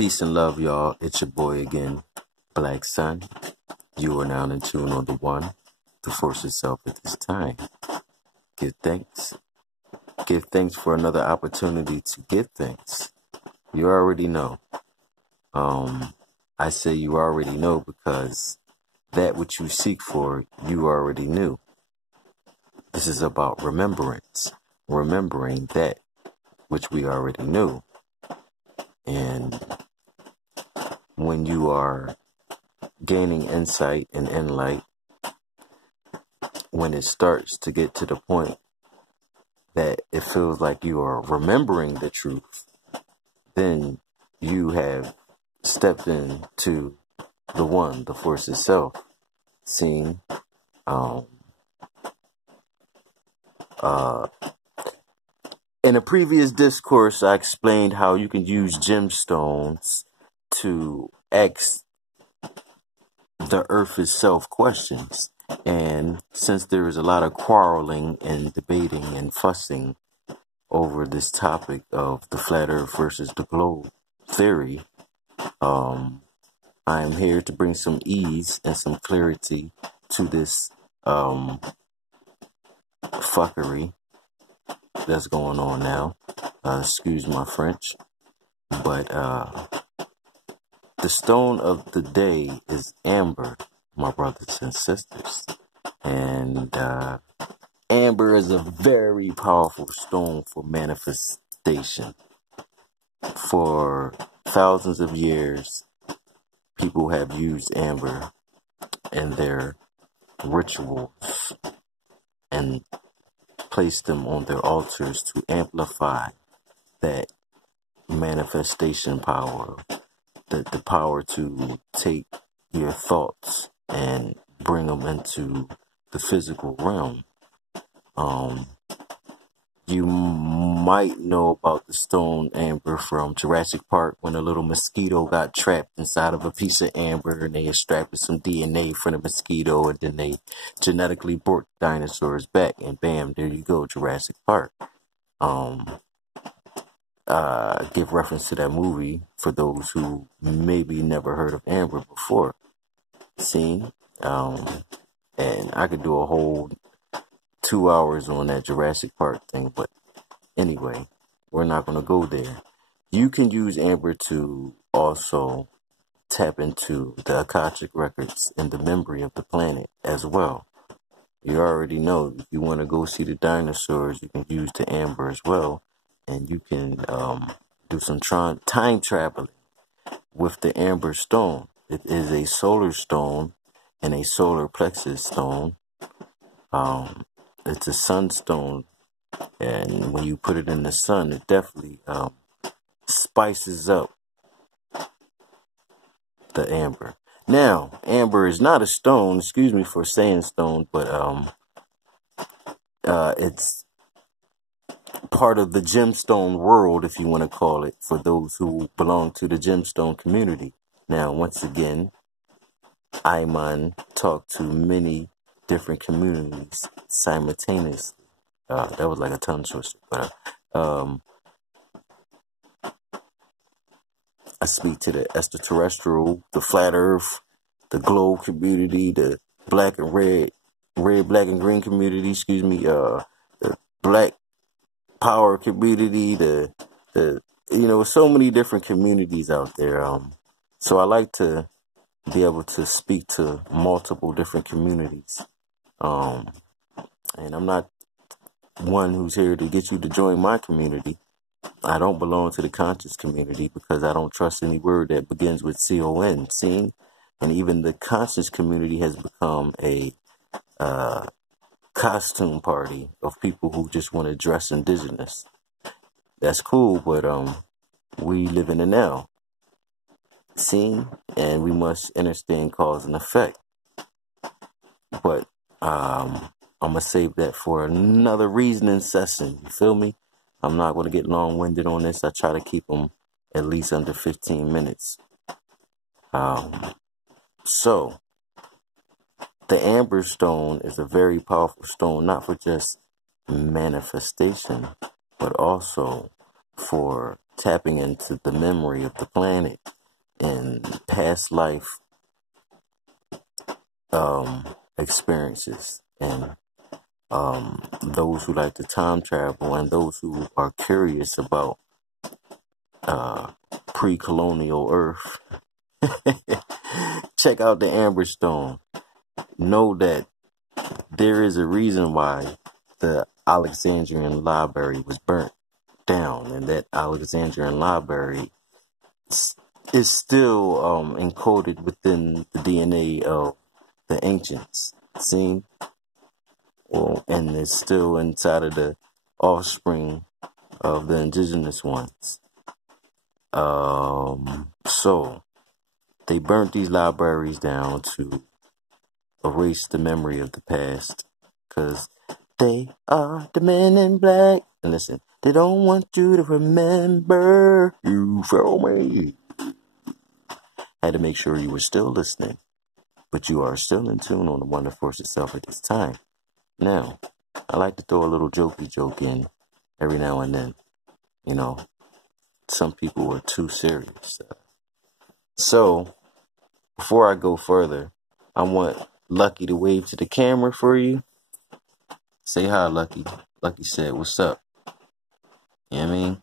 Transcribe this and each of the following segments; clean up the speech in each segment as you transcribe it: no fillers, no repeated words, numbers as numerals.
Peace and love, y'all. It's your boy again, Black Sun. You are now in tune on the one, the force itself at this time. Give thanks. Give thanks for another opportunity to give thanks. You already know. I say you already know because that which you seek for, you already knew. This is about remembrance. Remembering that which we already knew. And when you are gaining insight and insight, when it starts to get to the point that it feels like you are remembering the truth, then you have stepped into the one, the force itself. Seen, in a previous discourse, I explained how you can use gemstones to ask the earth itself questions. And since there is a lot of quarreling and debating and fussing over this topic of the flat earth versus the globe theory, I am here to bring some ease and some clarity to this fuckery that's going on now. Excuse my French. But the stone of the day is amber, my brothers and sisters. And amber is a very powerful stone for manifestation. For thousands of years, people have used amber in their rituals and placed them on their altars to amplify that manifestation power, the power to take your thoughts and bring them into the physical realm. You might know about the stone amber from Jurassic Park when a little mosquito got trapped inside of a piece of amber and they extracted some DNA from the mosquito and then they genetically brought dinosaurs back and bam, there you go, Jurassic Park. Give reference to that movie for those who maybe never heard of amber before. Seen, and I could do a whole 2 hours on that Jurassic Park thing, but anyway, we're not going to go there. You can use amber to also tap into the Akashic records and the memory of the planet as well. You already know, if you want to go see the dinosaurs, you can use the amber as well, and you can do some time traveling with the amber stone. It is a solar stone and a solar plexus stone. It's a sunstone, and when you put it in the sun, it definitely spices up the amber. Now, amber is not a stone, excuse me for saying stone, but it's part of the gemstone world, if you want to call it, for those who belong to the gemstone community. Now, once again, Iman talked to many different communities simultaneously. That was like a tongue twister. But I speak to the extraterrestrial, the flat earth, the globe community, the black and red, black and green community, excuse me, the black power community, the so many different communities out there. So I like to be able to speak to multiple different communities. And I'm not one who's here to get you to join my community. I don't belong to the conscious community because I don't trust any word that begins with C-O-N, seen? And even the conscious community has become a costume party of people who just want to dress indigenous. That's cool, but we live in the now. Seen? And we must understand cause and effect. But I'm going to save that for another reasoning session. You feel me? I'm not going to get long-winded on this. I try to keep them at least under 15 minutes. So, the amber stone is a very powerful stone, not for just manifestation, but also for tapping into the memory of the planet and past life experiences, and those who like to time travel, and those who are curious about pre-colonial Earth. Check out the Amber Stone. Know that there is a reason why the Alexandrian Library was burnt down, and that Alexandrian Library is still encoded within the DNA of the ancients. See? Well, and it's still inside of the offspring of the indigenous ones. So they burnt these libraries down to erase the memory of the past, because they are the men in black. And listen, they don't want you to remember. You feel me? Had to make sure you were still listening, but you are still in tune on the Wonder Force itself at this time. Now, I like to throw a little jokey joke in every now and then. You know, some people are too serious. So, before I go further, I want Lucky to wave to the camera for you. Say hi, Lucky. Lucky said, "What's up?" You know what I mean?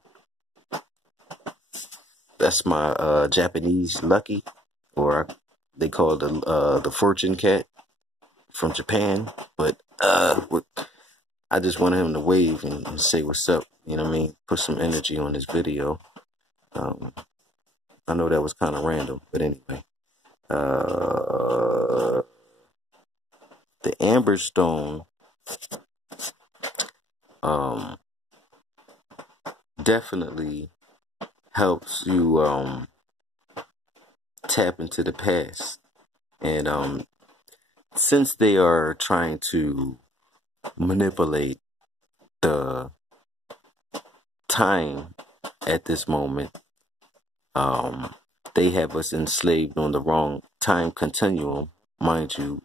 That's my Japanese Lucky, or they call it the fortune cat from Japan. But I just wanted him to wave and say what's up. You know what I mean? Put some energy on this video. I know that was kind of random, but anyway. The Amber Stone definitely helps you tap into the past. And since they are trying to manipulate the time at this moment, they have us enslaved on the wrong time continuum. Mind you,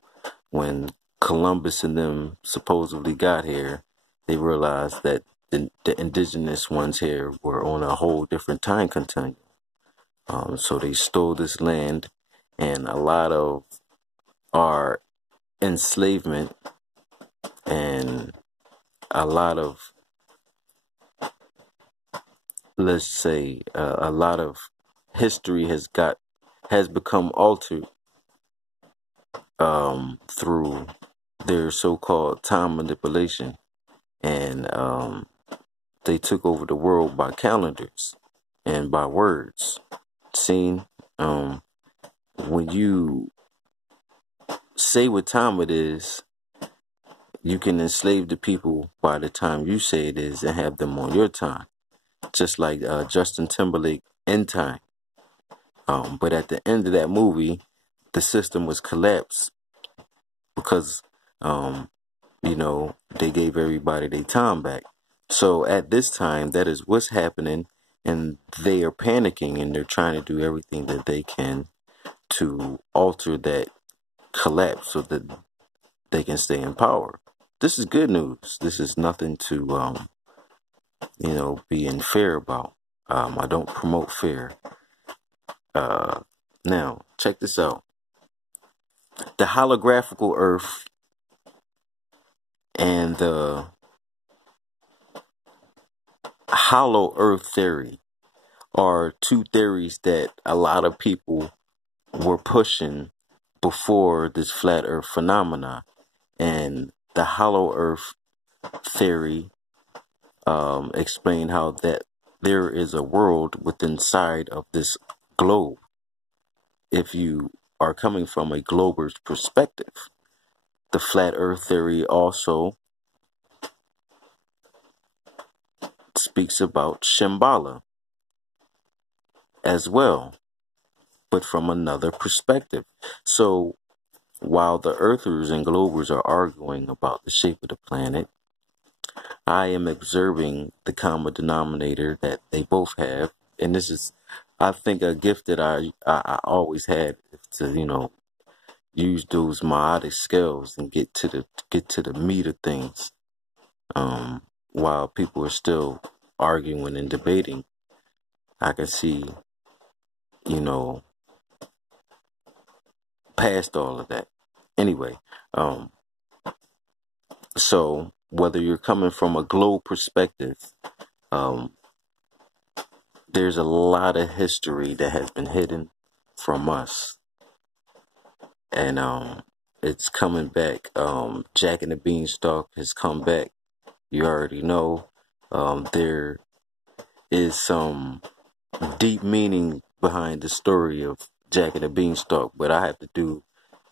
when Columbus and them supposedly got here, they realized that the indigenous ones here were on a whole different time continuum. So they stole this land, and a lot of our enslavement and a lot of, let's say, a lot of history has become altered through their so-called time manipulation, and they took over the world by calendars and by words. Seen, when you say what time it is, you can enslave the people by the time you say it is and have them on your time, just like Justin Timberlake in Time. But at the end of that movie, the system was collapsed because they gave everybody their time back. So at this time, that is what's happening, and they are panicking, and they're trying to do everything that they can to alter that collapse so that they can stay in power. This is good news. This is nothing to, be in fear about. I don't promote fear. Now, check this out. The holographical Earth and the hollow Earth theory are two theories that a lot of people were pushing before this flat Earth phenomena. And the hollow Earth theory explained how that there is a world within inside of this globe. If you are coming from a glober's perspective, the flat Earth theory also speaks about Shambhala as well, but from another perspective. So while the Earthers and Globers are arguing about the shape of the planet, I am observing the common denominator that they both have, and this is, I think, a gift that I always had to use those meiotic skills and get to the meat of things, while people are still arguing and debating. I can see, you know, past all of that. Anyway, so whether you're coming from a globe perspective, um, there's a lot of history that has been hidden from us, and it's coming back. Jack and the Beanstalk has come back. You already know. There is some deep meaning behind the story of Jack and the Beanstalk, but I have to do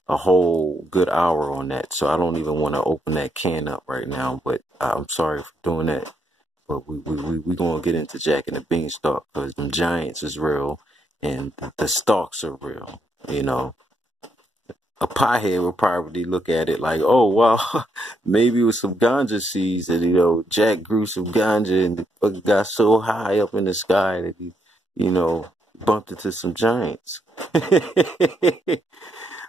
a whole good hour on that, so I don't even want to open that can up right now. But I'm sorry for doing that. But we gonna get into Jack and the Beanstalk because them giants is real and the stalks are real. You know, a piehead would probably look at it like, oh wow, maybe it was some ganja seeds, and you know, Jack grew some ganja and the fucker got so high up in the sky that he, you know, bumped into some giants.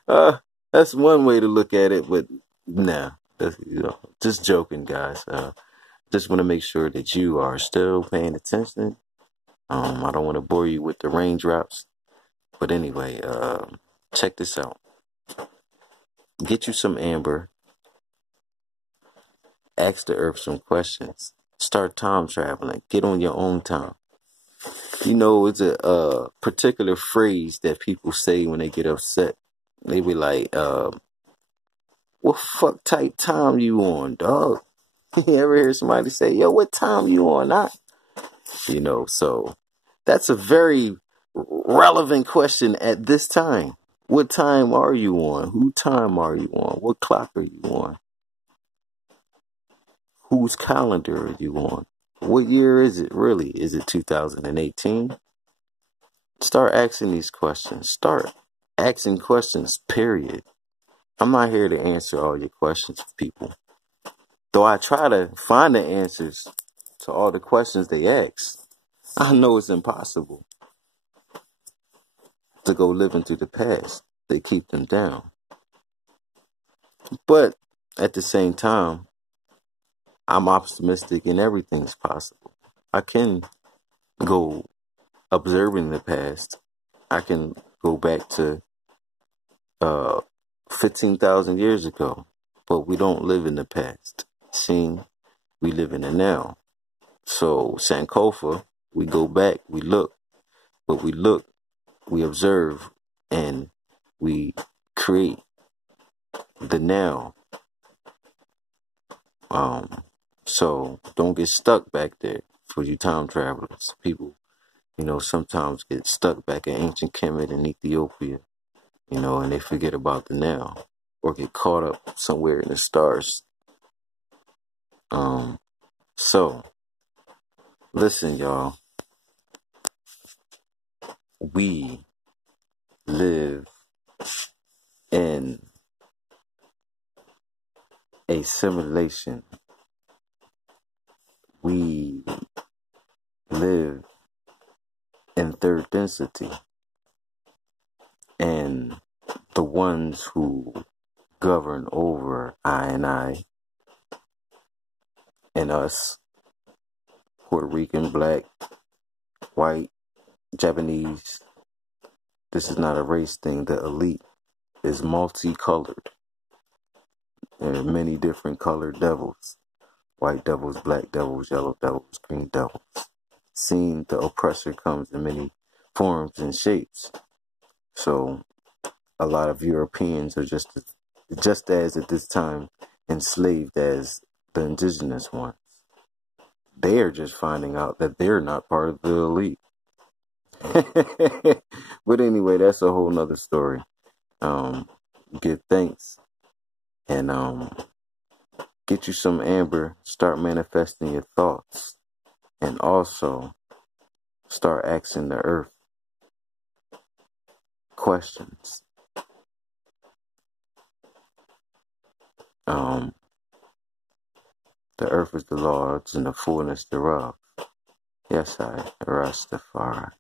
uh, that's one way to look at it, but nah, that's, you know, just joking, guys. Just want to make sure that you are still paying attention. I don't want to bore you with the raindrops, but anyway, check this out. Get you some amber. Ask the earth some questions. Start time traveling. Get on your own time. You know, it's a particular phrase that people say when they get upset. They be like, what fuck type time you on, dog? You ever hear somebody say, yo, what time you on? You know, so that's a very relevant question at this time. What time are you on? Who time are you on? What clock are you on? Whose calendar are you on? What year is it really? Is it 2018? Start asking these questions. Start asking questions, period. I'm not here to answer all your questions for people. Though I try to find the answers to all the questions they ask. I know it's impossible to go living through the past. They keep them down. But at the same time, I'm optimistic and everything's possible. I can go observing the past. I can go back to 15,000 years ago, but we don't live in the past. See, we live in the now. So Sankofa, we go back, we look, but we look, we observe, and we create the now. So don't get stuck back there for you time travelers. People, you know, sometimes get stuck back in ancient Kemet and Ethiopia, you know, and they forget about the now or get caught up somewhere in the stars. So listen, y'all, we live in a simulation. We live in third density, and the ones who govern over I and us, Puerto Rican, black, white, Japanese. This is not a race thing. The elite is multicolored. There are many different colored devils. White devils, black devils, yellow devils, green devils. Seeing the oppressor comes in many forms and shapes. So a lot of Europeans are just as at this time enslaved as the indigenous ones. They are just finding out that they're not part of the elite. But anyway, that's a whole nother story. Give thanks and get you some amber, start manifesting your thoughts, and also start asking the earth questions. The earth is the Lord's and the fullness thereof. Yes, I, Rastafari.